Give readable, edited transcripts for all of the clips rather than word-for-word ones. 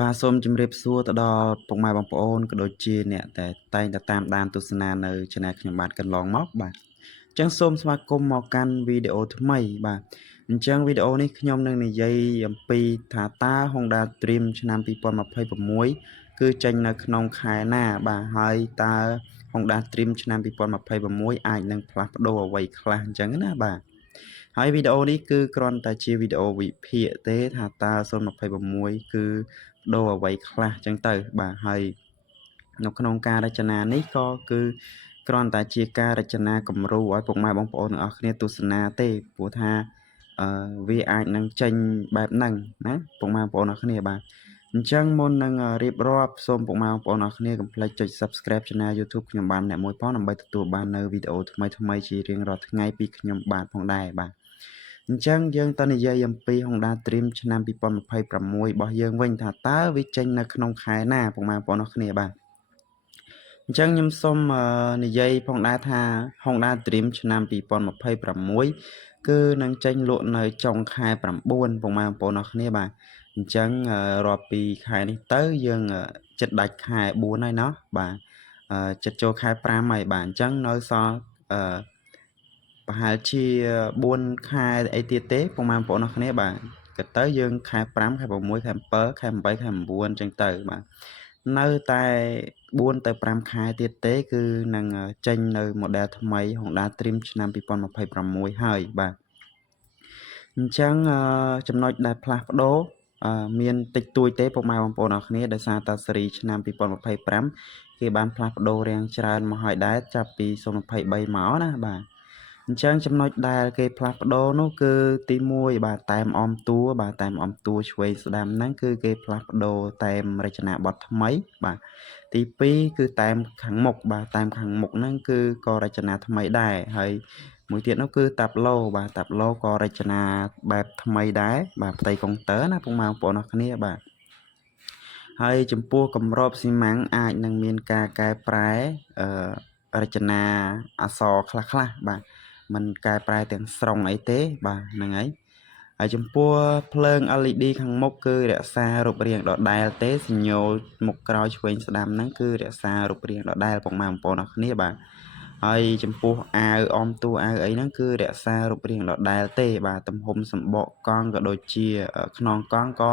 បាទសូមជម្រាបសួរទៅដល់ពុកម៉ែបងប្អូនក៏ដូចជាអ្នកដែលតែងតែតាមដានទស្សនានៅ Channel ខ្ញុំបាទកន្លងមកបាទអញ្ចឹងសូមស្វាគមន៍មកកាន់វីដេអូថ្មីបាទអញ្ចឹងវីដេអូនេះខ្ញុំនឹងនិយាយអំពីថាតើ Honda Dream ឆ្នាំ2026គឺចេញនៅក្នុងខែណាបាទហើយតើ Honda Dream ឆ្នាំ2026អាចនឹងផ្លាស់ប្ដូរអ្វីខ្លះអញ្ចឹងណាបាទហើយវីដេអូនេះគឺគ្រាន់តែជាវីដេអូវិភាគទេថាតើ026គឺដូរអ្វីខ្លះចឹងទៅបាទហើយនៅក្នុងការរចនានេះក៏គឺគ្រាន់តែជាការរចនាគំរូឲ្យពុកម៉ែបងប្អូនទាំងអស់គ្នាទស្សនាទេព្រោះថាវាអាចនឹងចេញបែបហ្នឹងណាពុកម៉ែបងប្អូនអរគ្នាបាទអញ្ចឹងមុននឹងរៀបរាប់សូមពុកម៉ែបងប្អូនអរគ្នាកុំភ្លេចចុច Subscribe Channel YouTube ខ្ញុំបានអ្នកមួយផងដើម្បីទទួលបាននៅវីដេអូថ្មីៗជារៀងរាល់ថ្ងៃពីខ្ញុំបាទផងដែរបាទអញ្ចឹងយើងទៅនិយាយអំពី Honda Dream ឆ្នាំ2026របស់យើងវិញថាតើវាចេញនៅក្នុងខែណាពុកម៉ែបងប្អូនអរគ្នាបាទអញ្ចឹងខ្ញុំសូមនិយាយផងដែរថា Honda Dream ឆ្នាំ2026គឺនឹងចេញលក់នៅចុងខែ9ពុកម៉ែបងប្អូនអរគ្នាបាទអញ្ចឹងរាប់ពីខែនេះទៅយើងជិតដាច់ខែ4ហើយเนาะបាទជិតចូលខែ5ហើយបាទអញ្ចឹងនៅសល់ប្រហែលជា4ខែអីទៀតទេពុកម៉ែបងប្អូនអរគ្នាបាទគិតទៅយើងខែ5ខែ6ខែ7ខែ8ខែ9អញ្ចឹងទៅបាទនៅតែ4ទៅ5ខែទៀតទេគឺនឹងចេញនៅ model ថ្មី Honda Dream ឆ្នាំ2026ហើយបាទអញ្ចឹងចំណុចដែលផ្លាស់ប្ដូរមានតិចតួចទេពុកម៉ែបងប្អូនអរគ្នាដោយសារតែស៊េរីឆ្នាំ2025គេបានផ្លាស់ប្ដូររាងច្រើនមកហើយដែរចាប់ពី023មកណាបាទអញ្ចឹងចំណុចដែលគេផ្លាស់ប្ដូរនោះគឺទី1បាទតែមអមតួបាទតែមអមតួឆ្វេងស្ដាំហ្នឹងគឺគេផ្លាស់ប្ដូរតែមរចនាបថថ្មីបាទទី2គឺតែមខាងមុខបាទតែមខាងមុខហ្នឹងគឺក៏រចនាថ្មីដែរហើយមួយទៀតនោះគឺតាប់ឡូបាទតាប់ឡូក៏រចនាបែបថ្មីដែរបាទផ្ទៃកុងទ័រណាពុកម៉ែបងប្អូនអរគ្នាបាទហើយចំពោះគម្របស៊ីម៉ាំងអាចនឹងមានការកែប្រែរចនាអក្សរខ្លះៗបាទមិនកែប្រែទាំងស្រុងអីទេបាទហ្នឹងហើយហើយចំពោះភ្លើង LED ខាងមុខគឺរក្សារូបរាងដដែលទេសញ្ញោមុខក្រោយឆ្វេងស្ដាំហ្នឹងគឺរក្សារូបរាងដដែលពុកម៉ែបងប្អូនអរគ្នាបាទហើយចំពោះអាវអមតួអាវអីហ្នឹងគឺរក្សារូបរាងដដែលទេបាទទំហំសម្បកកង់ក៏ដូចជាខ្នងកង់ក៏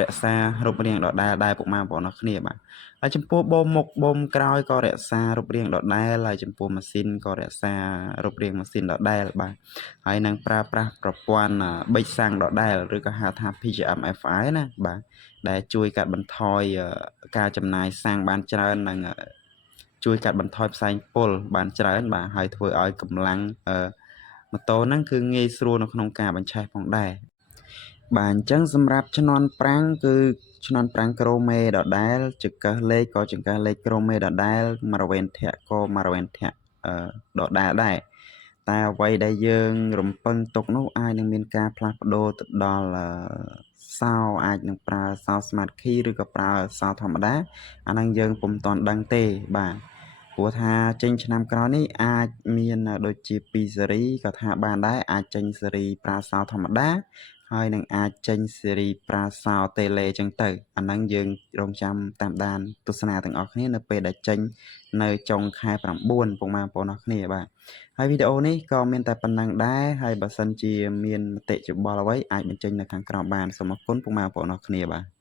រក្សារូបរាងដដែលដែរពុកម៉ែបងប្អូនអរគ្នាបាទហើយចំពោះបូមមុខបូមក្រោយក៏រក្សារូបរាងដដែលហើយចំពោះម៉ាស៊ីនក៏រក្សារូបរាងម៉ាស៊ីនដដែលបាទហើយនឹងប្រើប្រាស់ប្រព័ន្ធប៊ិចសាំងដដែលឬក៏ហៅថា PGM FI ណាបាទដែលជួយកាត់បន្ថយការចំណាយសាំងបានច្រើននិងជួយកាត់បន្ថយផ្សែងពុលបានច្រើនបាទហើយធ្វើឲ្យកម្លាំងម៉ូតូហ្នឹងគឺងាយស្រួលនៅក្នុងការបញ្ឆេះផងដែរបាទអញ្ចឹងសម្រាប់ឈ្នាន់ប្រាំងគឺឈ្នាន់ប្រាំងក្រូមេដដែលចង្កឹះលេខក៏ចង្កឹះលេខក្រូមេដដែលមករវេនធាក់ក៏មករវេនធាក់ដដែលដែរតែអ្វីដែលយើងរំពឹងទុកនោះអាចនឹងមានការផ្លាស់ប្ដូរទៅដល់សោអាចនឹងប្រើសោ Smart Key ឬក៏ប្រើសោធម្មតាអាហ្នឹងយើងពុំទាន់ដឹងទេបាទព្រោះថាចេញឆ្នាំក្រោយនេះអាចមានដូចជា2ស៊េរីក៏ថាបានដែរអាចចេញស៊េរីប្រើសោធម្មតាហើយនឹងអាចចេញស៊េរីប្រើសោតេឡេអញ្ចឹងទៅអាហ្នឹងយើងរងចាំតាមដានទស្សនាទាំងអស់គ្នានៅពេលដែលចេញនៅចុងខែ9ពុកម៉ែបងប្អូនអរគ្នាបាទហើយវីដេអូនេះក៏មានតែប៉ុណ្ណឹងដែរហើយបើសិនជាមានមតិយោបល់អ្វីអាចបញ្ចេញនៅខាងក្រោមបានសូមអរគុណពុកម៉ែបងប្អូនអរគ្នាបាទ